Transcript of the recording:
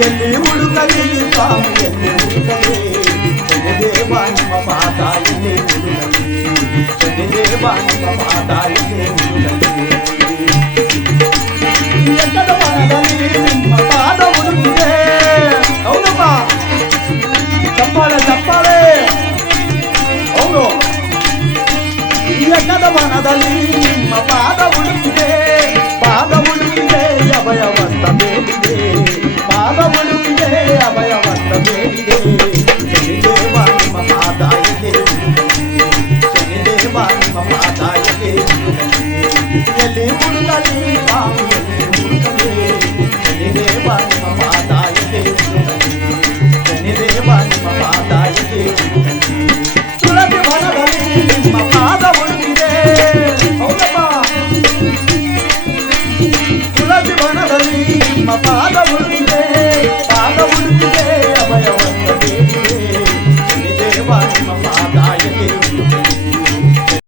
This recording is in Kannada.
ಎಲ್ಲಿ ಹುಡುಕಲಿ ಸ್ವಾಮಿ ಎಲ್ಲಿ ಹುಡುಕಲಿ ಶನಿದೇವ ನಿಮ್ಮ ಪಾದ ಎಲ್ಲಿ ಹುಡುಕಲಿ ಶನಿದೇವ ನಿಮ್ಮ ಪಾದ ಎಲ್ಲಿ ಹುಡುಕಲಿ ಎಕ್ಕದ ಮನದಲ್ಲಿ ನಿಮ್ಮ ಪಾದ ಹುಡುಕಿದೆ ಹೌದಪ್ಪ ಚಪ್ಪಾಳೆ ಚಪ್ಪಾಳೆ ಹೌದು ಎಕ್ಕದ ಮನದಲ್ಲಿ ನಿಮ್ಮ ಪಾದ ಹುಡುಕಿದೆ ಅಭಯವತ್ತ ಬೇಡಿದೆ ಪಾದ ಹುಡುಕಿದೆ ಅಭಯವತ್ತ ಬೇಡಿದೆ ಶನಿದೇವ ನಿಮ್ಮ ಪಾದ ಎಲ್ಲಿ ಶನಿದೇವ ನಿಮ್ಮ ಪಾದ ಎಲ್ಲಿ ಹುಡುಕಲಿ ಸ್ವಾಮಿ ಎಲ್ಲಿ ಹುಡುಕಲಿ ಶನಿದೇವ ನಿಮ್ಮ ಪಾದ ಎಲ್ಲಿ ಶನಿದೇವ ನಿಮ್ಮ ಪಾದ ಎಲ್ಲಿ